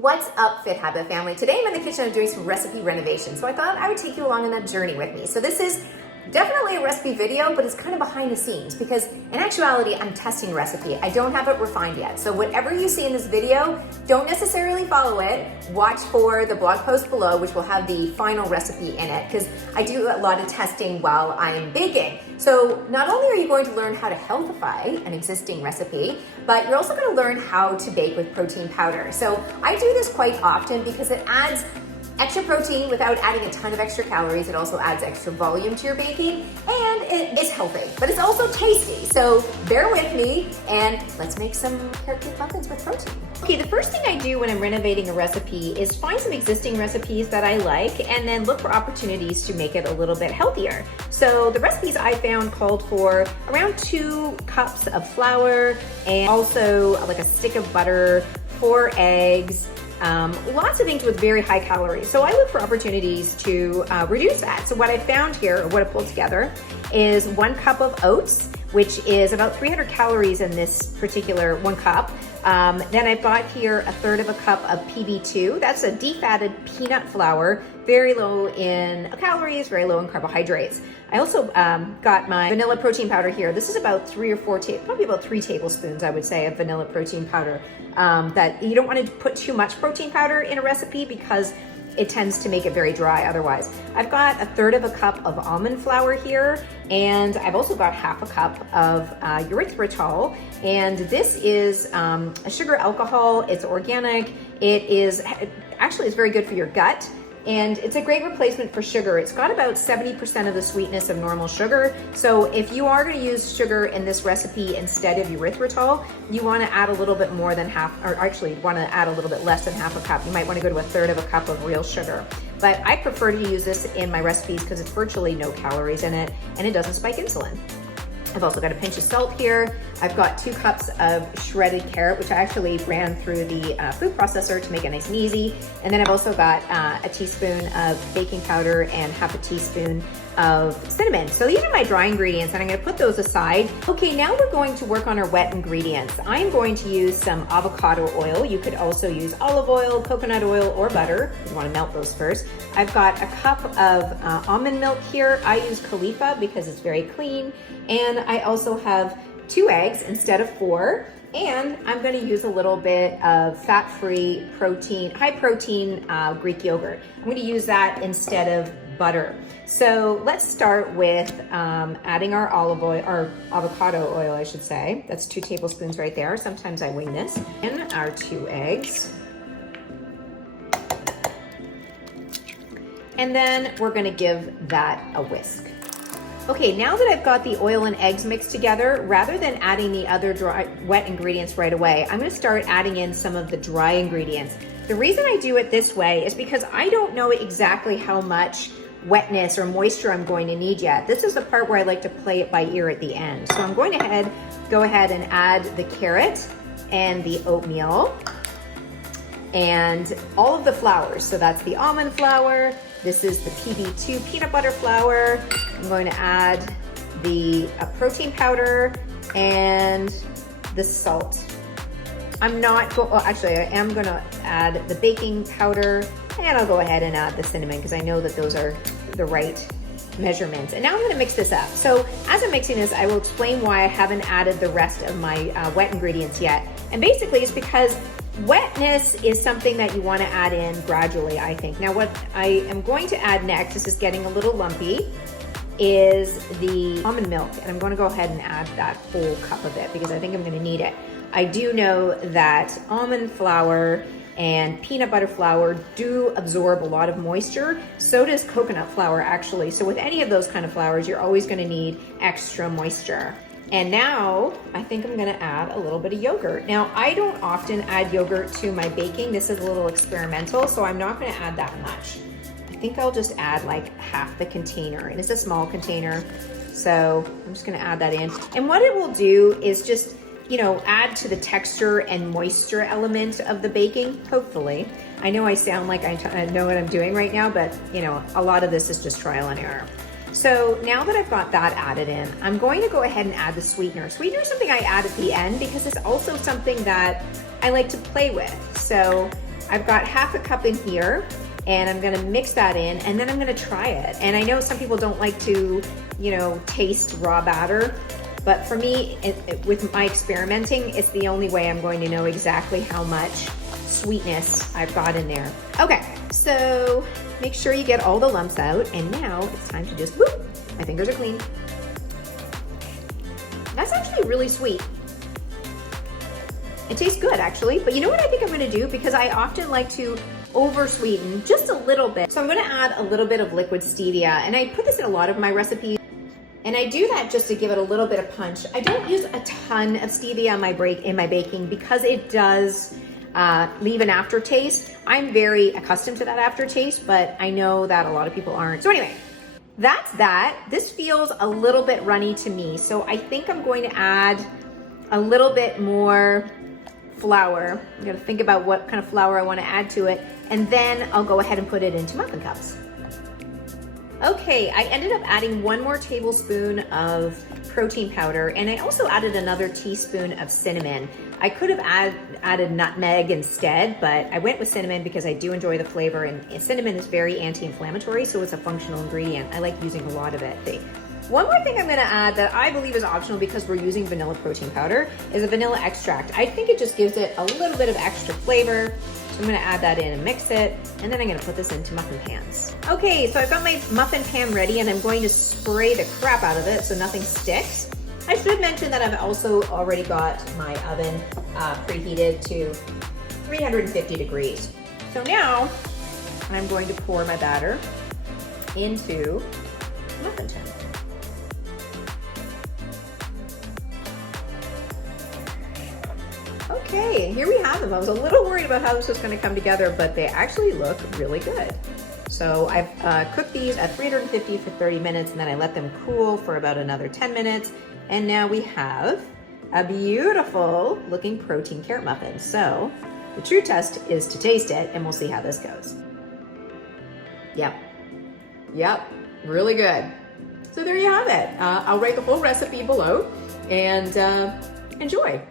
What's up, Fit Habit family? Today I'm in the kitchen, I'm doing some recipe renovation. So I thought I would take you along on that journey with me. So this is definitely a recipe video, but it's kind of behind the scenes because in actuality, I'm testing a recipe. I don't have it refined yet. So whatever you see in this video, don't necessarily follow it. Watch for the blog post below, which will have the final recipe in it because I do a lot of testing while I'm baking. So not only are you going to learn how to healthify an existing recipe, but you're also going to learn how to bake with protein powder. So I do this quite often because it adds extra protein without adding a ton of extra calories. It also adds extra volume to your baking and it is healthy, but it's also tasty. So bear with me and let's make some carrot cake muffins with protein. Okay, the first thing I do when I'm renovating a recipe is find some existing recipes that I like and then look for opportunities to make it a little bit healthier. So the recipes I found called for around 2 cups of flour and also like a stick of butter, 4 eggs, lots of things with very high calories. So I look for opportunities to reduce that. So what I found here, or what I pulled together, is 1 cup of oats, which is about 300 calories in this particular 1 cup. Then I've got here 1/3 cup of PB2. That's a defatted peanut flour, very low in calories, very low in carbohydrates. I also got my vanilla protein powder here. This is about 3 or 4, probably about 3 tablespoons, I would say, of vanilla protein powder. That you don't want to put too much protein powder in a recipe because it tends to make it very dry otherwise. I've got 1/3 cup of almond flour here, and I've also got 1/2 cup of erythritol. And this is a sugar alcohol. It's organic. It is actually it's very good for your gut. And it's a great replacement for sugar. It's got about 70% of the sweetness of normal sugar. So if you are going to use sugar in this recipe instead of erythritol, you want to add a little bit more than half, or actually want to add a little bit less than 1/2 cup. You might want to go to 1/3 cup of real sugar. But I prefer to use this in my recipes because it's virtually no calories in it and it doesn't spike insulin. I've also got a pinch of salt here. I've got 2 cups of shredded carrot, which I actually ran through the food processor to make it nice and easy. And then I've also got a teaspoon of baking powder and 1/2 teaspoon of cinnamon. So these are my dry ingredients and I'm gonna put those aside. Okay, now we're going to work on our wet ingredients. I'm going to use some avocado oil. You could also use olive oil, coconut oil, or butter. You wanna melt those first. I've got 1 cup of almond milk here. I use Khalifa because it's very clean. And I also have 2 eggs instead of 4. And I'm gonna use a little bit of fat-free protein, high protein Greek yogurt. I'm gonna use that instead of butter. So let's start with adding our olive oil, or avocado oil, I should say. That's 2 tablespoons right there. Sometimes I wing this. And our 2 eggs. And then we're gonna give that a whisk. Okay, now that I've got the oil and eggs mixed together, rather than adding the other wet ingredients right away, I'm gonna start adding in some of the dry ingredients. The reason I do it this way is because I don't know exactly how much wetness or moisture I'm going to need yet. This is the part where I like to play it by ear at the end. So I'm going to go ahead and add the carrot and the oatmeal and all of the flours. So that's the almond flour. This is the PB2 peanut butter flour. I'm going to add the protein powder and the salt. Actually, I am gonna add the baking powder and I'll go ahead and add the cinnamon because I know that those are the right measurements. And now I'm gonna mix this up. So as I'm mixing this, I will explain why I haven't added the rest of my wet ingredients yet. And basically it's because wetness is something that you want to add in gradually, I think. Now what I am going to add next, this is getting a little lumpy, is the almond milk. And I'm going to go ahead and add that whole cup of it because I think I'm going to need it. I do know that almond flour and peanut butter flour do absorb a lot of moisture. So does coconut flour actually. So with any of those kind of flours, you're always going to need extra moisture. And now I think I'm gonna add a little bit of yogurt. Now I don't often add yogurt to my baking. This is a little experimental, so I'm not gonna add that much. I think I'll just add like 1/2 the container, and it's a small container. So I'm just gonna add that in. And what it will do is just, add to the texture and moisture element of the baking, hopefully. I know I sound like I know what I'm doing right now, but a lot of this is just trial and error. So now that I've got that added in, I'm going to go ahead and add the sweetener. Sweetener is something I add at the end because it's also something that I like to play with. So I've got half a cup in here, and I'm gonna mix that in, and then I'm gonna try it. And I know some people don't like to, you know, taste raw batter, but for me, with my experimenting, it's the only way I'm going to know exactly how much sweetness I've got in there. Okay, so make sure you get all the lumps out, and now it's time to just, whoop, my fingers are clean. That's actually really sweet. It tastes good, actually, but you know what I think I'm gonna do? Because I often like to over sweeten just a little bit. So I'm gonna add a little bit of liquid stevia, and I put this in a lot of my recipes. And I do that just to give it a little bit of punch. I don't use a ton of stevia in my baking because it does leave an aftertaste. I'm very accustomed to that aftertaste, but I know that a lot of people aren't. So anyway, that's that. This feels a little bit runny to me. So I think I'm going to add a little bit more flour. I'm gonna think about what kind of flour I wanna add to it, and then I'll go ahead and put it into muffin cups. Okay, I ended up adding 1 more tablespoon of protein powder, and I also added another teaspoon of cinnamon. I could have added nutmeg instead, but I went with cinnamon because I do enjoy the flavor, and cinnamon is very anti-inflammatory, so it's a functional ingredient. I like using a lot of it. One more thing I'm gonna add that I believe is optional because we're using vanilla protein powder is a vanilla extract. I think it just gives it a little bit of extra flavor. So I'm gonna add that in and mix it, and then I'm gonna put this into muffin pans. Okay, so I've got my muffin pan ready, and I'm going to spray the crap out of it so nothing sticks. I should mention that I've also already got my oven preheated to 350 degrees. So now I'm going to pour my batter into the muffin tin. Okay, here we have them. I was a little worried about how this was going to come together, but they actually look really good. So I've cooked these at 350 for 30 minutes, and then I let them cool for about another 10 minutes. And now we have a beautiful looking protein carrot muffin. So the true test is to taste it, and we'll see how this goes. Yep, really good. So there you have it. I'll write the whole recipe below, and enjoy.